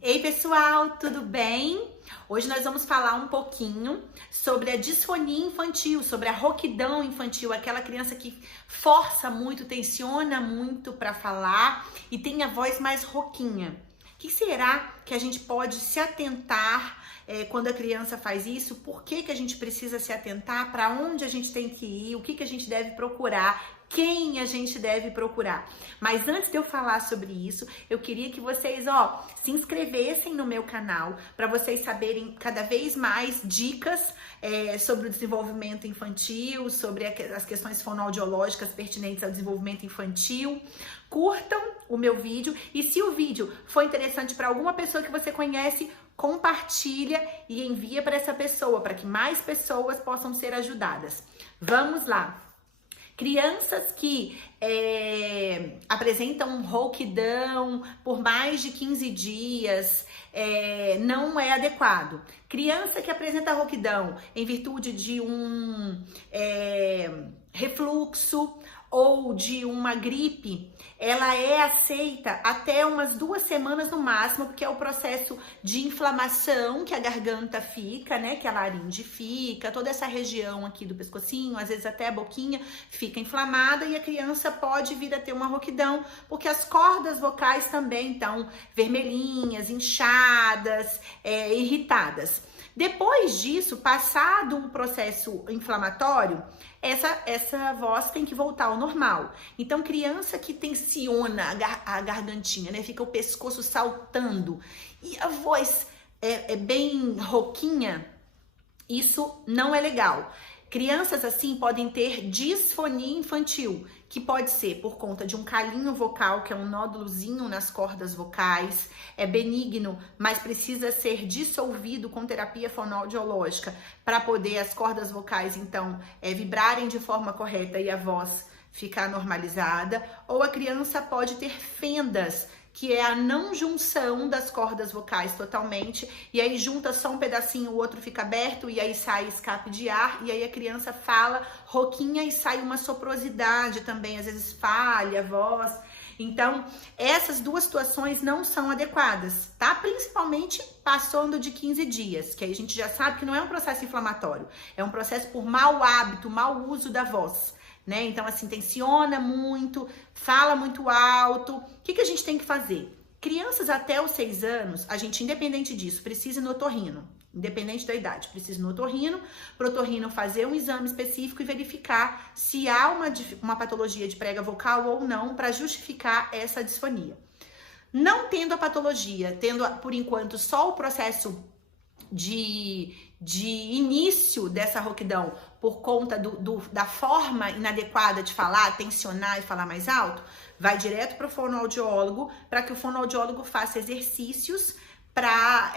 Ei pessoal, tudo bem? Hoje nós vamos falar um pouquinho sobre a disfonia infantil, sobre a rouquidão infantil, aquela criança que força muito, tensiona muito para falar e tem a voz mais rouquinha. O que será que a gente pode se atentar quando a criança faz isso? Por que a gente precisa se atentar? Para onde a gente tem que ir? O que a gente deve procurar? Quem a gente deve procurar? Mas antes de eu falar sobre isso, eu queria que vocês, se inscrevessem no meu canal para vocês saberem cada vez mais dicas sobre o desenvolvimento infantil, sobre as questões fonoaudiológicas pertinentes ao desenvolvimento infantil. Curtam o meu vídeo e se o vídeo for interessante para alguma pessoa que você conhece, compartilha e envia para essa pessoa, para que mais pessoas possam ser ajudadas. Vamos lá! Crianças que apresentam rouquidão por mais de 15 dias não é adequado. Criança que apresenta rouquidão em virtude de um refluxo ou de uma gripe, ela é aceita até umas 2 semanas no máximo, porque é o processo de inflamação que a garganta fica, né, que a laringe fica, toda essa região aqui do pescocinho, às vezes até a boquinha fica inflamada e a criança pode vir a ter uma rouquidão, porque as cordas vocais também estão vermelhinhas, inchadas, irritadas. Depois disso, passado o processo inflamatório, essa voz tem que voltar ao normal. Então, criança que tensiona a gargantinha, né? Fica o pescoço saltando e a voz é bem rouquinha, isso não é legal. Crianças assim podem ter disfonia infantil, que pode ser por conta de um calinho vocal, que é um nódulozinho nas cordas vocais, é benigno, mas precisa ser dissolvido com terapia fonoaudiológica para poder as cordas vocais, então, vibrarem de forma correta e a voz ficar normalizada. Ou a criança pode ter fendas, que é a não junção das cordas vocais totalmente, e aí junta só um pedacinho, o outro fica aberto, e aí sai escape de ar, e aí a criança fala rouquinha e sai uma soprosidade também, às vezes falha a voz. Então, essas duas situações não são adequadas, tá? Principalmente passando de 15 dias, que aí a gente já sabe que não é um processo inflamatório, é um processo por mau hábito, mau uso da voz. Né? Então, assim, tensiona muito, fala muito alto. O que a gente tem que fazer? Crianças até os 6 anos, a gente, independente disso, precisa ir no otorrino. Independente da idade, precisa ir no otorrino, para o otorrino fazer um exame específico e verificar se há uma patologia de prega vocal ou não, para justificar essa disfonia. Não tendo a patologia, tendo, por enquanto, só o processo de início dessa rouquidão por conta da forma inadequada de falar, tensionar e falar mais alto, vai direto para o fonoaudiólogo, para que o fonoaudiólogo faça exercícios para,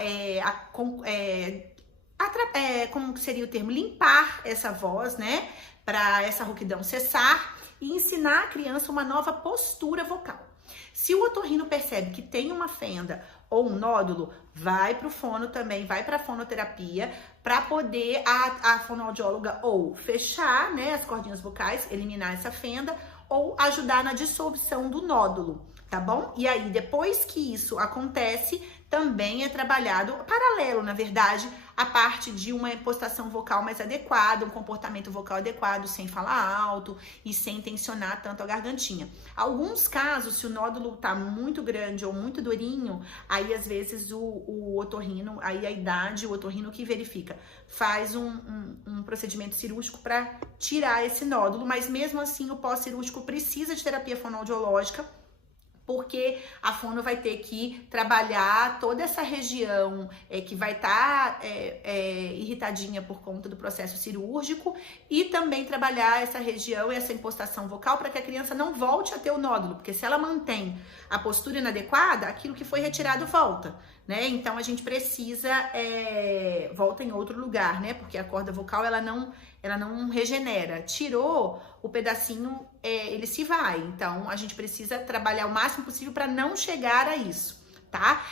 como seria o termo, limpar essa voz, né, para essa rouquidão cessar e ensinar a criança uma nova postura vocal. Se o otorrino percebe que tem uma fenda ou um nódulo, vai para o fono também, vai para a fonoterapia, para poder a fonoaudióloga ou fechar, né, as cordinhas vocais, eliminar essa fenda, ou ajudar na dissolução do nódulo, tá bom? E aí, depois que isso acontece, também é trabalhado, paralelo, na verdade, a parte de uma impostação vocal mais adequada, um comportamento vocal adequado, sem falar alto e sem tensionar tanto a gargantinha. Alguns casos, se o nódulo tá muito grande ou muito durinho, aí às vezes o otorrino, aí a idade, o otorrino que verifica, faz um procedimento cirúrgico para tirar esse nódulo, mas mesmo assim o pós-cirúrgico precisa de terapia fonoaudiológica, porque a fono vai ter que trabalhar toda essa região que vai estar irritadinha por conta do processo cirúrgico e também trabalhar essa região e essa impostação vocal para que a criança não volte a ter o nódulo, porque se ela mantém a postura inadequada, aquilo que foi retirado volta, né? Então a gente precisa volta em outro lugar, né? Porque a corda vocal ela não regenera. Tirou o pedacinho, ele se vai. Então a gente precisa trabalhar o máximo possível para não chegar a isso, tá?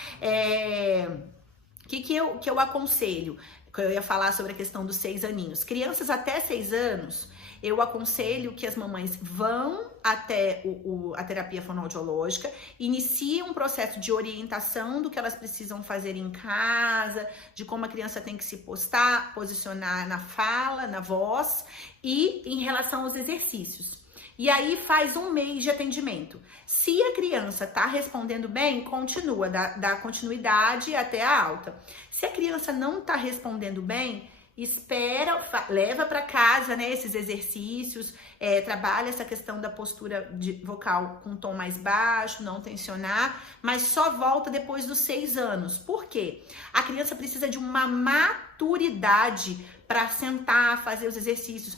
Que eu aconselho? Eu ia falar sobre a questão dos 6 aninhos. Crianças até 6 anos, eu aconselho que as mamães vão até a terapia fonoaudiológica, iniciem um processo de orientação do que elas precisam fazer em casa, de como a criança tem que se posicionar na fala, na voz e em relação aos exercícios. E aí faz 1 mês de atendimento. Se a criança tá respondendo bem, continua, dá continuidade até a alta. Se a criança não tá respondendo bem, espera, leva para casa, né, esses exercícios, trabalha essa questão da postura vocal com um tom mais baixo, não tensionar, mas só volta depois dos 6 anos. Por quê? A criança precisa de uma maturidade para sentar, fazer os exercícios.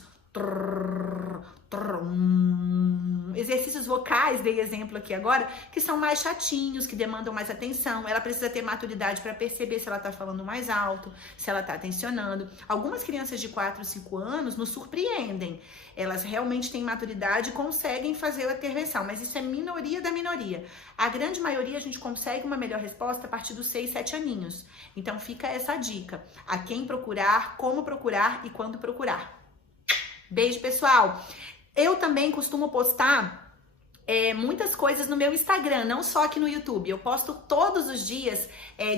Exercícios vocais, dei exemplo aqui agora, que são mais chatinhos, que demandam mais atenção. Ela precisa ter maturidade para perceber se ela tá falando mais alto, se ela tá tensionando. Algumas crianças de 4, 5 anos nos surpreendem. Elas realmente têm maturidade e conseguem fazer a intervenção, mas isso é minoria da minoria. A grande maioria a gente consegue uma melhor resposta a partir dos 6, 7 aninhos. Então fica essa dica. A quem procurar, como procurar e quando procurar. Beijo, pessoal! Eu também costumo postar muitas coisas no meu Instagram, não só aqui no YouTube. Eu posto todos os dias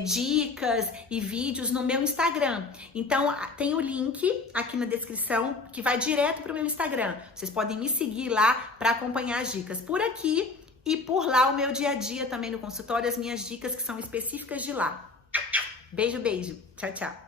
dicas e vídeos no meu Instagram. Então, tem o link aqui na descrição que vai direto para o meu Instagram. Vocês podem me seguir lá para acompanhar as dicas. Por aqui e por lá, o meu dia a dia também no consultório, as minhas dicas que são específicas de lá. Beijo, beijo. Tchau, tchau.